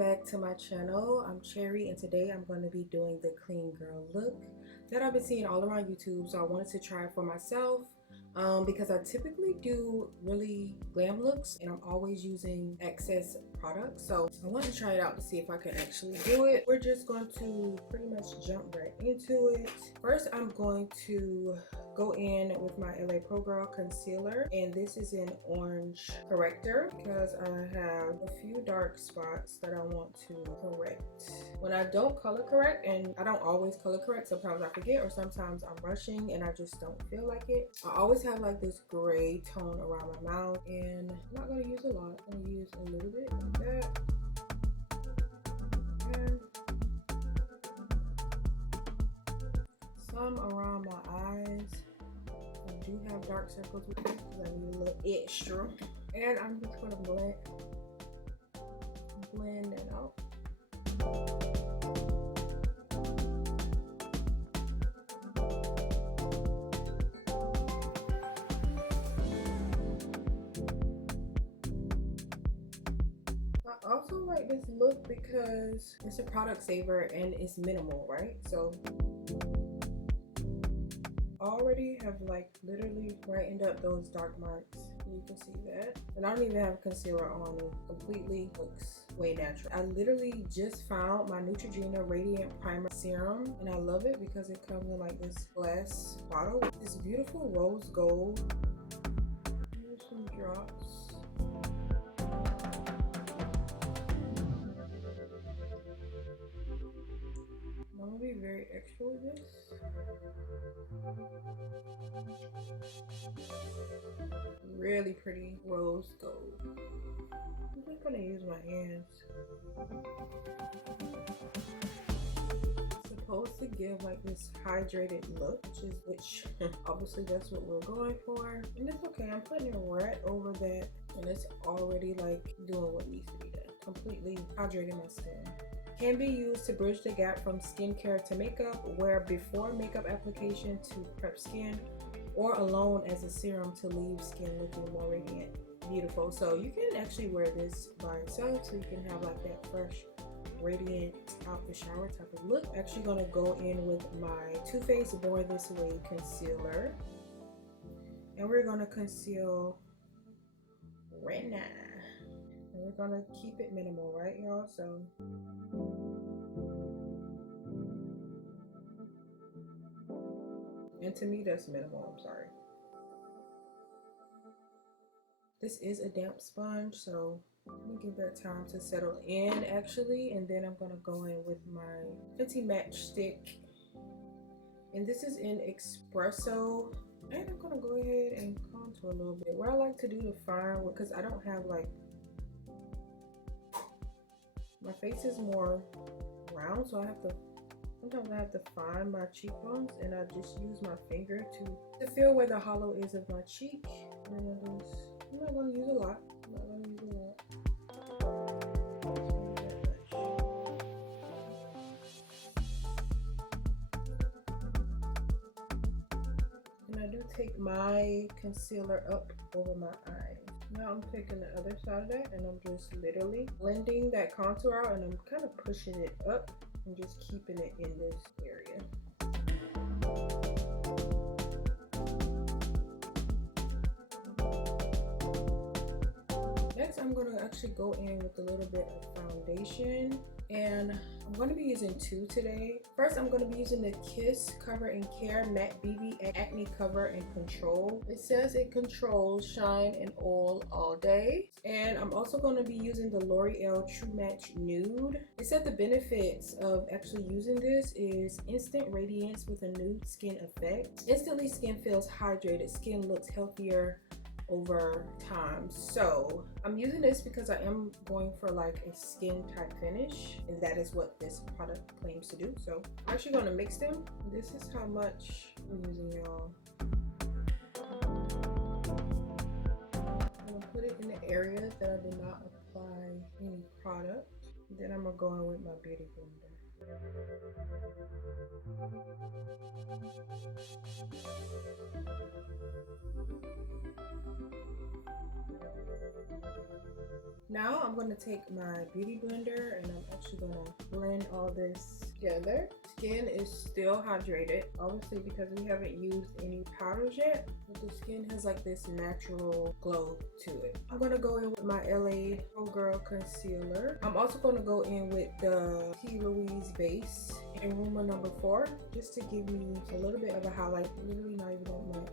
back to my channel. I'm Cherry and today I'm going to be doing the clean girl look that I've been seeing all around YouTube, so I wanted to try it for myself because I typically do really glam looks and I'm always using excess products, so I want to try it out to see if I can actually do it. We're just going to pretty much jump right into it. First, I'm going to go in with my LA Pro Girl concealer, and this is an orange corrector because I have a few dark spots that I want to correct. When I don't color correct, and I don't always color correct, sometimes I forget or sometimes I'm rushing and I just don't feel like it, I always have like this gray tone around my mouth, and I'm not going to use a lot. I'm going to use a little bit like that. And some around my eyes. I do have dark circles with it because I need a little extra. And I'm just going to blend it out. I also like this look because it's a product saver and it's minimal, right? So already have like literally brightened up those dark marks. You can see that. And I don't even have concealer on. It completely looks way natural. I literally just found my Neutrogena Radiant Primer Serum and I love it because it comes in like this glass bottle. This beautiful rose gold. Here's some drops. I'm gonna be very extra with this. Really pretty rose gold. I'm just gonna use my hands. It's supposed to give like this hydrated look, which obviously that's what we're going for. And it's okay, I'm putting it right over that and it's already like doing what needs to be done. Completely hydrating my skin. Can be used to bridge the gap from skincare to makeup, wear before makeup application to prep skin, or alone as a serum to leave skin looking more radiant. Beautiful. So you can actually wear this by itself so you can have like that fresh, radiant, out the shower type of look. Actually gonna go in with my Too Faced Born This Way concealer. And we're gonna conceal right now. And we're gonna keep it minimal, right y'all? So and to me that's minimal, I'm sorry. This is a damp sponge, so I'm gonna give that time to settle in actually, and then I'm gonna go in with my Fenty Matchstick. And this is in Espresso. And I'm gonna go ahead and contour a little bit. What I like to do to find, because I don't have like, my face is more round, so sometimes I have to find my cheekbones, and I just use my finger to feel where the hollow is of my cheek. And I'm not going to use a lot. I'm not going to use a lot. And I do take my concealer up over my eyes. Now I'm taking the other side of that and I'm just literally blending that contour out, and I'm kind of pushing it up and just keeping it in this area. Next, I'm going to actually go in with a little bit of foundation, and I'm going to be using two today. First, I'm going to be using the Kiss Cover and Care Matte BB Acne Cover and Control. It says it controls shine and oil all day. And I'm also going to be using the L'Oreal True Match Nude. It said the benefits of actually using this is instant radiance with a nude skin effect. Instantly, skin feels hydrated, skin looks healthier over time. So I'm using this because I am going for like a skin type finish, and that is what this product claims to do. So I'm actually going to mix them. This is how much I'm using, y'all. I'm going to put it in the areas that I did not apply any product. Then I'm going to go in with my beauty blender. Now I'm going to take my beauty blender and I'm actually going to blend all this together. Skin is still hydrated, obviously, because we haven't used any powders yet, but the skin has like this natural glow to it. I'm going to go in with my LA COVERGIRL concealer. I'm also going to go in with the P.louise base in Rumour number 4, just to give me a little bit of a highlight, literally not even that much.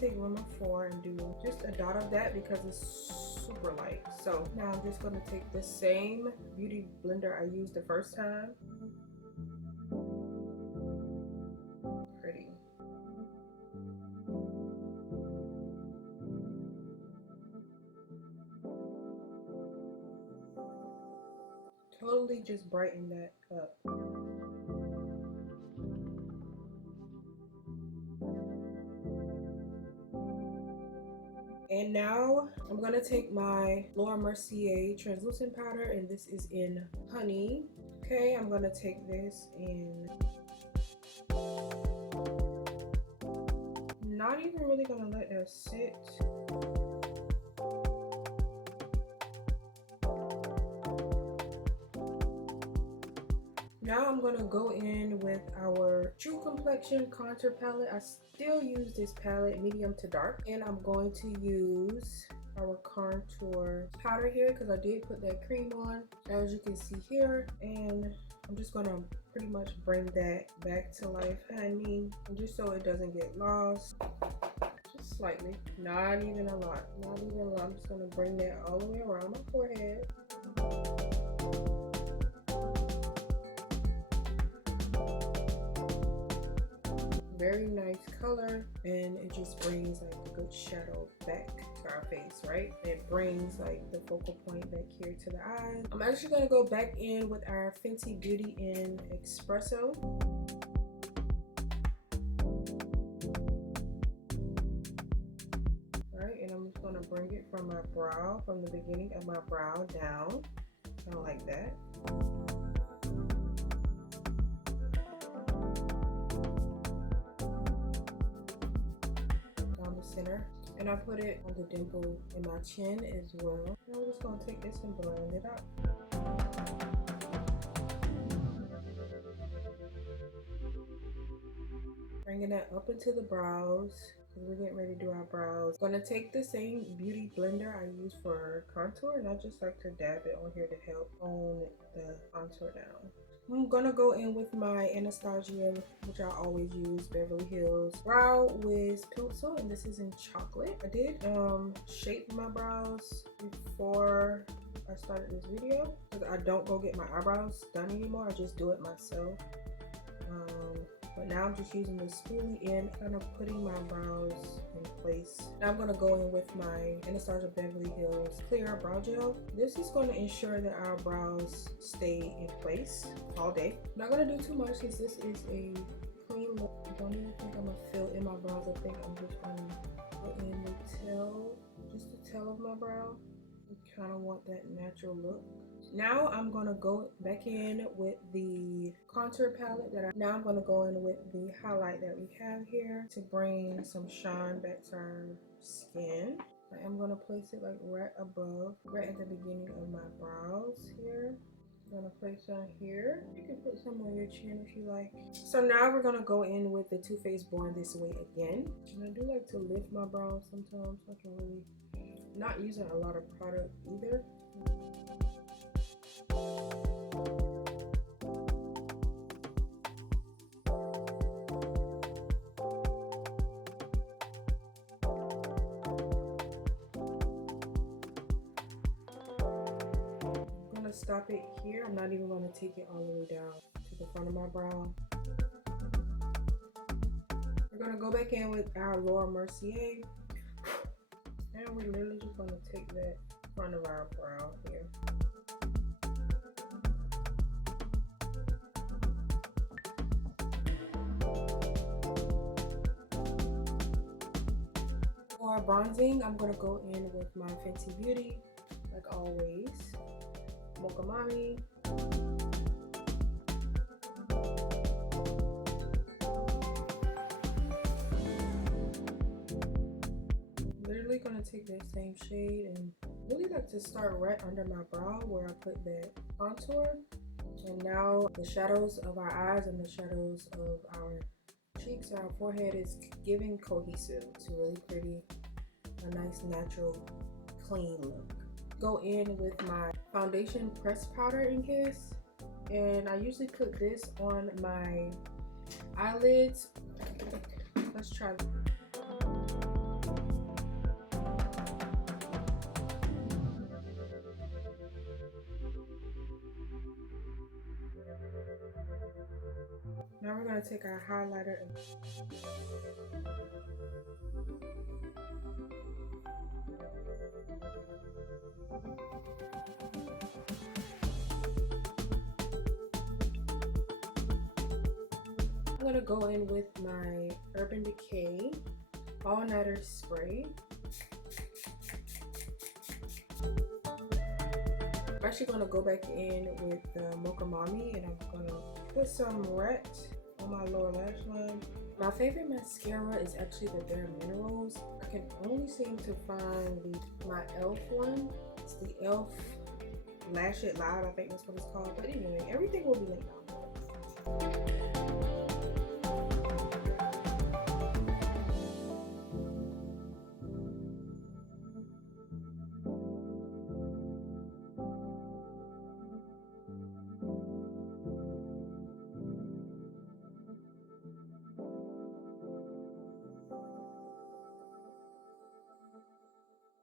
Take Rumour 4 and do just a dot of that because it's super light. So now I'm just going to take the same beauty blender I used the first time. Pretty. Totally just brighten that up. And now I'm gonna take my Mercier translucent powder, and this is in Honey. Okay, I'm gonna take this and not even really gonna let that sit. Now I'm gonna go in with our True Complexion contour palette. I still use this palette medium to dark, and I'm going to use our contour powder here because I did put that cream on, as you can see here, and I'm just gonna pretty much bring that back to life, honey, and just so it doesn't get lost. Just slightly, not even a lot, not even a lot. I'm just gonna bring that all the way around my forehead. Very nice color, and it just brings like a good shadow back to our face, right? It brings like the focal point back here to the eyes. I'm actually going to go back in with our Fenty Beauty in Espresso. Alright, and I'm just going to bring it from my brow, from the beginning of my brow down, kind of like that. Center, and I put it on the dimple in my chin as well. And I'm just going to take this and blend it out. Bringing that up into the brows because we're getting ready to do our brows. I'm going to take the same beauty blender I use for contour, and I just like to dab it on here to help tone the contour down. I'm gonna go in with my Anastasia, which I always use, Beverly Hills Brow Wiz Pencil, and this is in chocolate. I did shape my brows before I started this video because I don't go get my eyebrows done anymore. I just do it myself. But now I'm just using the spoolie and kind of putting my brows in place. Now I'm going to go in with my Anastasia Beverly Hills Clear Brow Gel. This is going to ensure that our brows stay in place all day. I'm not going to do too much since this is a clean look. I don't even think I'm going to fill in my brows. I think I'm just going to put in the tail, just the tail of my brow. I kind of want that natural look. Now I'm going to go back in with the contour palette now I'm going to go in with the highlight that we have here to bring some shine back to our skin. I am going to place it like right above, right at the beginning of my brows here. I'm going to place on here. You can put some on your chin if you like. So now we're going to go in with the Too Faced Born This Way again. And I do like to lift my brows sometimes, so I can really, not using a lot of product either. Stop it here. I'm not even going to take it all the way down to the front of my brow. We're going to go back in with our Mercier, and we're literally just going to take that front of our brow here. For bronzing, I'm gonna go in with my Fenty Beauty, like always, Mocha Mami. Literally gonna take that same shade and really like to start right under my brow where I put that contour. And now the shadows of our eyes and the shadows of our cheeks, our forehead is giving cohesive. It's really pretty, a nice natural clean look. Go in with my foundation pressed powder in Kiss, and I usually put this on my eyelids. Let's try. Now we're gonna take our highlighter and I'm gonna go in with my Urban Decay All Nighter Spray. I'm actually gonna go back in with the Mocha Mami, and I'm gonna put some red on my lower lash line. My favorite mascara is actually the Bare Minerals. I can only seem to find my e.l.f. one. It's the e.l.f. Lash It Loud, I think that's what it's called. But anyway, everything will be linked down below.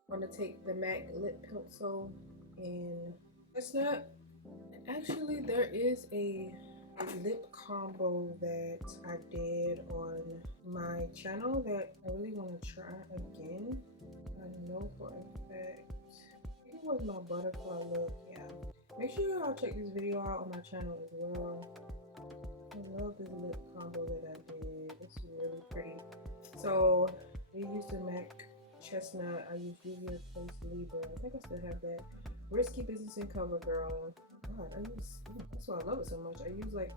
I'm gonna take the MAC lip pencil in Chestnut. Actually, there is a lip combo that I did on my channel that I really want to try again. I know for a fact it was my butterfly look. Yeah, make sure y'all check this video out on my channel as well. I love this lip combo that I did. It's really pretty. So we used the MAC Chestnut. I use Juvia Place Libra. I think I still have that. Risky Business and CoverGirl. God, that's why I love it so much. I use like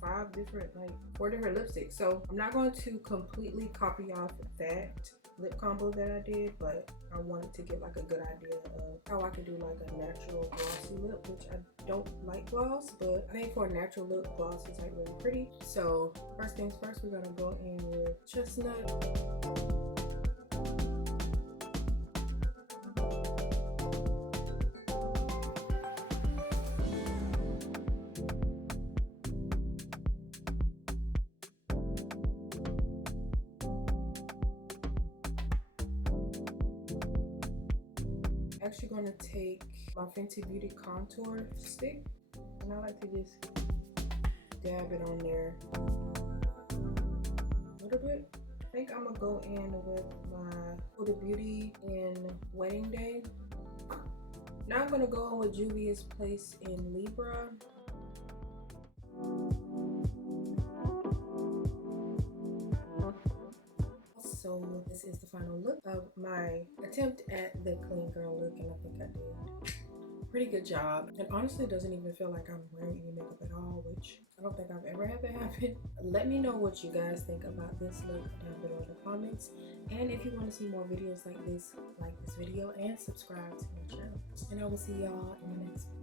4 different lipsticks. So I'm not going to completely copy off that lip combo that I did, but I wanted to get like a good idea of how I could do like a natural glossy lip, which I don't like gloss, but I think for a natural look, gloss is like really pretty. So first things first, we're gonna go in with Chestnut. Actually going to take my Fenty Beauty contour stick, and I like to just dab it on there a little bit. I think I'm gonna go in with my Huda Beauty in Wedding Day. Now I'm gonna go in with Juvia's Place in Libra. So this is the final look of my attempt at the clean girl look, and I think I did a pretty good job. And honestly, it doesn't even feel like I'm wearing any makeup at all, which I don't think I've ever had that happen. Let me know what you guys think about this look down below in the comments. And if you want to see more videos like this, like this video and subscribe to my channel. And I will see y'all in the next one.